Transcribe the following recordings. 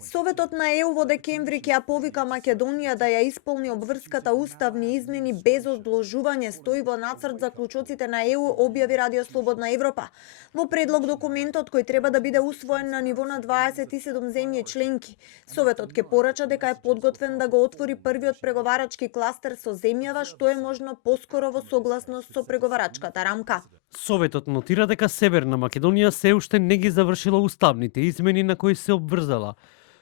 Советот на ЕУ во декември ќе ја повика Македонија да ја исполни обврската уставни измени без одложување, стои во нацрт заклучоците на ЕУ, објави Радио Слободна Европа. Во предлог документот, кој треба да биде усвоен на ниво на 27 земји членки, Советот ќе порача дека е подготвен да го отвори првиот преговарачки кластер со земјава, што е можно поскоро во согласност со преговарачката рамка. Советот нотира дека Северна Македонија се уште не ги завршила уставните измени на кои се обврзала.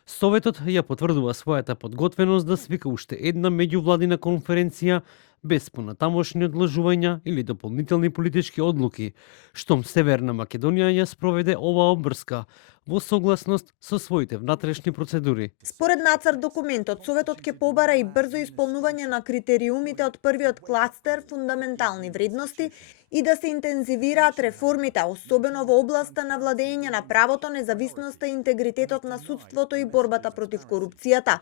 Советот ја потврдува својата подготвеност да свика уште една меѓувладина конференција без понатамошни одложувања или дополнителни политички одлуки, штом Северна Македонија ја спроведе оваа обврска во согласност со своите внатрешни процедури. Според нацрт документот, Советот ќе побара и брзо исполнување на критериумите од првиот кластер фундаментални вредности и да се интензивираат реформите, особено во областа на владење на правото, независноста и интегритетот на судството и борбата против корупцијата.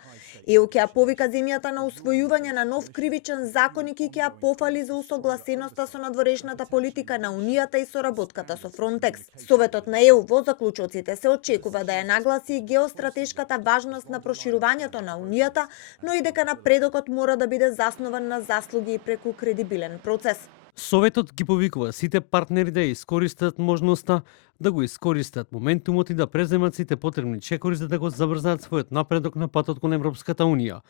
ЕУ ќе ја повика земјата на усвојување на нов кривичен законник и ќе ја пофали за усогласеноста со надворешната политика на Унијата и соработката со Фронтекс. Советот на ЕУ во заклучоците се очекува да ја нагласи и геостратешката важност на проширувањето на Унијата, но и дека напредокот мора да биде заснован на заслуги и преку кредибилен процес. Советот ги повикува сите партнери да ја искористат можноста, да го искористат моментумот и да преземат сите потребни чекори за да го забрзаат својот напредок на патот кон Европската Унија.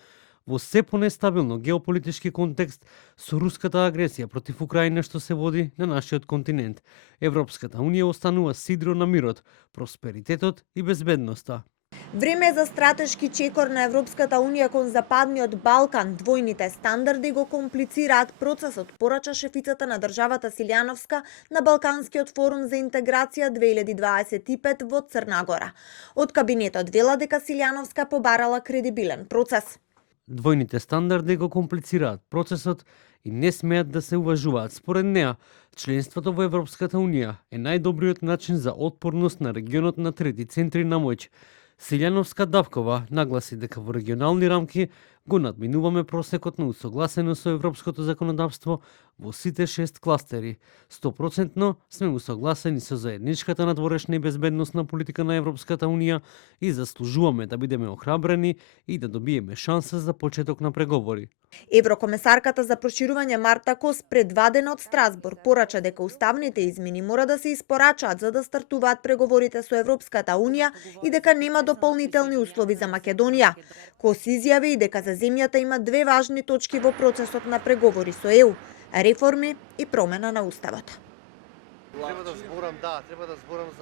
Во се понестабилно геополитички контекст со руската агресија против Украина што се води на нашиот континент, Европската Унија останува сидро на мирот, просперитетот и безбедноста. Време е за стратешки чекор на Европската Унија кон Западниот Балкан. Двојните стандарди го комплицираат процесот, порача шефицата на државата Силјановска на Балканскиот форум за интеграција 2025 во Црна Гора. Од кабинетот вела дека Силјановска побарала кредибилен процес. Двојните стандарди го комплицираат процесот и не смеат да се уважуваат. Според неа, членството во Европската Унија е најдобриот начин за отпорност на регионот на трети центри на моќ. Силјановска Давкова нагласи дека во регионални рамки го надминуваме просекот на усогласено со европското законодавство во сите 6 кластери. 100% сме усогласени со заедничката надворешна и безбедносна политика на Европската Унија и заслужуваме да бидеме охрабрени и да добиеме шанса за почеток на преговори. Еврокомесарката за проширување Марта Кос пред 2 дена од Страсбург порача дека уставните измени мора да се испорачаат за да стартуваат преговорите со Европската Унија и дека нема дополнителни услови за Македонија. Кос изјави и дека за земјата има две важни точки во процесот на преговори со ЕУ: реформи и промена на уставот. Треба да зборам за